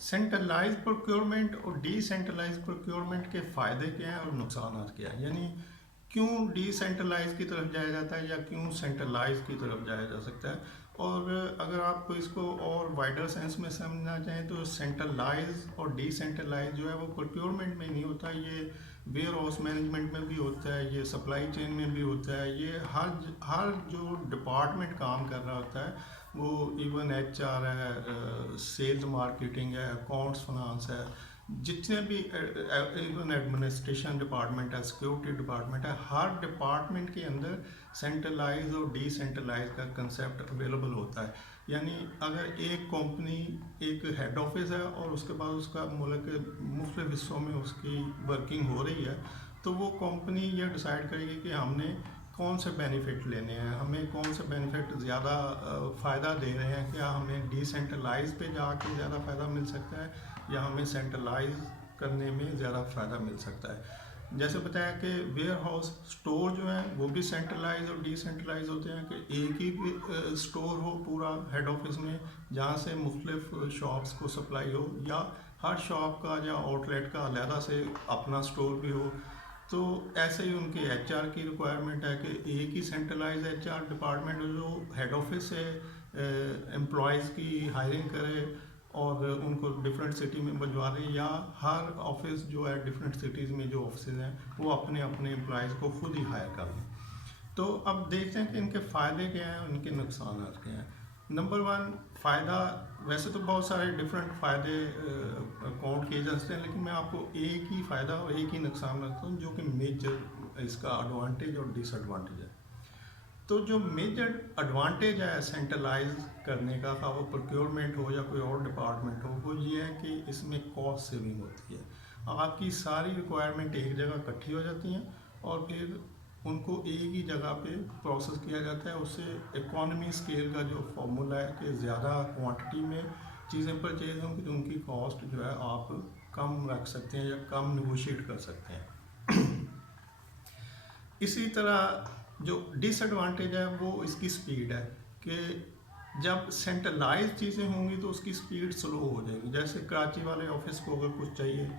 Centralise procurement और decentralise procurement के फ़ायदे क्या हैं और नुकसान क्या हैं, यानी क्यों डिसेंट्रलाइज की तरफ जाया जाता है या क्यों सेंट्रलाइज की तरफ जाया जा सकता है। और अगर आप इसको और वाइडर सेंस में समझना चाहें तो सेंट्रलाइज और डिसेंट्रलाइज जो है वो प्रोक्योरमेंट में नहीं होता, ये वेयर हाउस मैनेजमेंट में भी होता है, ये सप्लाई चेन में भी होता है, ये हर जो डिपार्टमेंट काम कर रहा होता है वो इवन HR है, सेल्स मार्केटिंग है, अकाउंट्स फाइनेंस है, जितने भी इवन एडमिनिस्ट्रेशन डिपार्टमेंट है, सिक्योरिटी डिपार्टमेंट है, हर डिपार्टमेंट के अंदर सेंट्रलाइज और डिसेंट्रलाइज का कंसेप्ट अवेलेबल होता है। यानी अगर एक कंपनी एक हेड ऑफिस है और उसके बाद उसका मुल्क के मुख्तलिफ हिस्सों में उसकी वर्किंग हो रही है, तो वो कंपनी ये डिसाइड करेगी कि हमने कौन से बेनिफिट लेने हैं, हमें कौन से बेनिफिट ज़्यादा फ़ायदा दे रहे हैं, क्या हमें डिसेंट्रलाइज पे जाके ज़्यादा फ़ायदा मिल सकता है या हमें सेंट्रलाइज करने में ज़्यादा फ़ायदा मिल सकता है। जैसे बताया कि वेयर हाउस स्टोर जो हैं वो भी सेंट्रलाइज और डिसेंट्रलाइज होते हैं कि एक ही स्टोर हो पूरा हेड ऑफिस में जहाँ से मुख्तलिफ शॉप्स को सप्लाई हो, या हर शॉप का या आउटलेट का अलहदा से अपना स्टोर भी हो। तो ऐसे ही उनके HR की रिक्वायरमेंट है कि एक ही सेंट्रलाइज HR डिपार्टमेंट जो हेड ऑफिस से एम्प्लॉयज़ की हायरिंग करे और उनको डिफरेंट सिटी में भिजवा दें, या हर ऑफिस जो है डिफरेंट सिटीज़ में जो ऑफिस हैं वो अपने अपने एम्प्लॉयज़ को खुद ही हायर कर लें। तो अब देखते हैं कि इनके फ़ायदे क्या हैं और इनके नुकसान क्या हैं। नंबर वन फ़ायदा, वैसे तो बहुत सारे डिफरेंट फ़ायदे काउंट किए जा सकते हैं, लेकिन मैं आपको एक ही फ़ायदा और एक ही नुकसान रखता हूँ जो कि मेजर इसका एडवांटेज और डिसएडवांटेज है। तो जो मेजर एडवांटेज है सेंट्रलाइज करने का, वो प्रोक्योरमेंट हो या कोई और डिपार्टमेंट हो, वो ये है कि इसमें कॉस्ट सेविंग होती है। आपकी सारी रिक्वायरमेंट एक जगह इकट्ठी हो जाती हैं और फिर उनको एक ही जगह पे प्रोसेस किया जाता है। उससे इकोनॉमी स्केल का जो फॉर्मूला है कि ज़्यादा क्वांटिटी में चीज़ें परचेज होंगी तो उनकी कॉस्ट जो है आप कम रख सकते हैं या कम निगोशिएट कर सकते हैं। इसी तरह जो डिसएडवांटेज है वो इसकी स्पीड है कि जब सेंट्रलाइज चीज़ें होंगी तो उसकी स्पीड स्लो हो जाएगी। जैसे कराची वाले ऑफिस को अगर कुछ चाहिए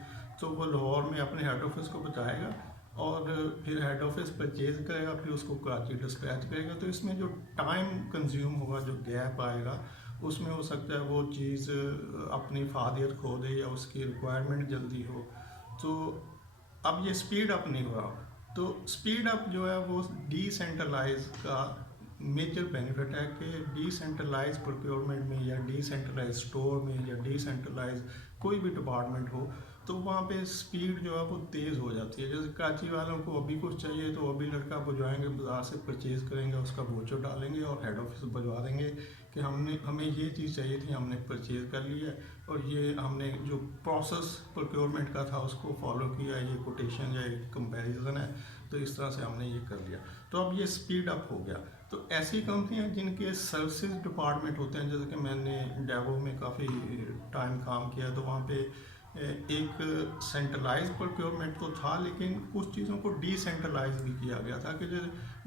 तो वो लाहौर में अपने हेड ऑफिस को बताएगा और फिर हेड ऑफिस परचेज करेगा, फिर उसको कराची डिस्पैच करेगा। तो इसमें जो टाइम कंज्यूम होगा, जो गैप आएगा, उसमें हो सकता है वो चीज़ अपनी फादियत खो दे या उसकी रिक्वायरमेंट जल्दी हो। तो अब ये स्पीड अप नहीं हुआ। तो स्पीड अप जो है वो डिसेंट्रलाइज का मेजर बेनिफिट है कि डिसेंट्रलाइज प्रोक्योरमेंट में या डिसेंट्रलाइज स्टोर में या डिसेंट्रलाइज कोई भी डिपार्टमेंट हो तो वहाँ पे स्पीड जो है वो तेज़ हो जाती है। जैसे कराची वालों को अभी कुछ चाहिए तो अभी लड़का भिजवाएंगे, बाज़ार से परचेज़ करेंगे, उसका वोचर डालेंगे और हेड ऑफिस भिजवा देंगे कि हमें ये चीज़ चाहिए थी, हमने परचेज़ कर लिया और ये हमने जो प्रोसेस प्रोक्योरमेंट का था उसको फॉलो किया, ये कोटेशन या एक कंपैरिजन है, तो इस तरह से हमने ये कर लिया। तो अब ये स्पीड अप हो गया। तो ऐसी कंपनियां जिनके सर्विसेज डिपार्टमेंट होते हैं, जैसे कि मैंने डेवो में काफ़ी टाइम काम किया, तो वहाँ पे एक सेंट्रलाइज प्रोक्योरमेंट तो था लेकिन कुछ चीज़ों को डिसेंट्रलाइज भी किया गया था कि जो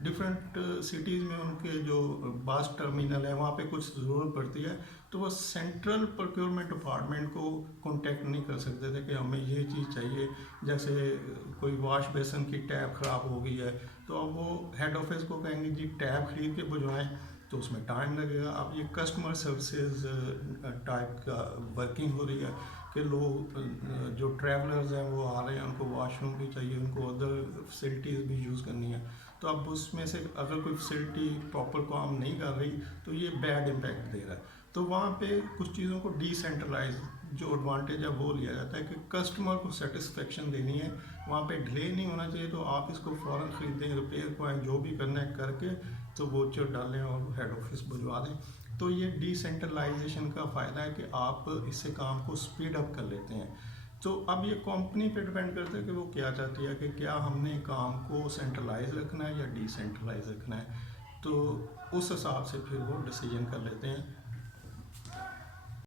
डिफरेंट सिटीज़ में उनके जो बस टर्मिनल है वहाँ पे कुछ ज़रूरत पड़ती है तो वो सेंट्रल प्रोक्योरमेंट डिपार्टमेंट को कांटेक्ट नहीं कर सकते थे कि हमें ये चीज़ चाहिए। जैसे कोई वॉश बेसन की टैप ख़राब हो गई है तो अब वो हेड ऑफिस को कहेंगे जी टैप खरीद के भिजवाएं, तो उसमें टाइम लगेगा। अब ये कस्टमर सर्विसेज टाइप का वर्किंग हो रही है कि लोग जो ट्रैवलर्स हैं वो आ रहे हैं, उनको वॉशरूम भी चाहिए, उनको अदर फैसिलिटीज़ भी यूज़ करनी है। तो अब उसमें से अगर कोई फैसिलिटी प्रॉपर काम नहीं कर रही तो ये बैड इम्पैक्ट दे रहा है। तो वहाँ पे कुछ चीज़ों को डिसेंट्रलाइज जो एडवांटेज है वो लिया जाता है कि कस्टमर को सेटिस्फेक्शन देनी है, वहाँ पे डिले नहीं होना चाहिए, तो आप इसको फ़ौरन ख़रीदें, रिपेयर को जो भी करना है करके तो वोचर डालें और हेड ऑफिस भिजवा दें। तो ये डिसेंट्रलाइजेशन का फ़ायदा है कि आप इससे काम को स्पीड अप कर लेते हैं। तो अब ये कंपनी पे डिपेंड करता है कि वो क्या चाहती है कि क्या हमने काम को सेंट्रलाइज रखना है या डिसेंट्रलाइज रखना है, तो उस हिसाब से फिर वो डिसीजन कर लेते हैं।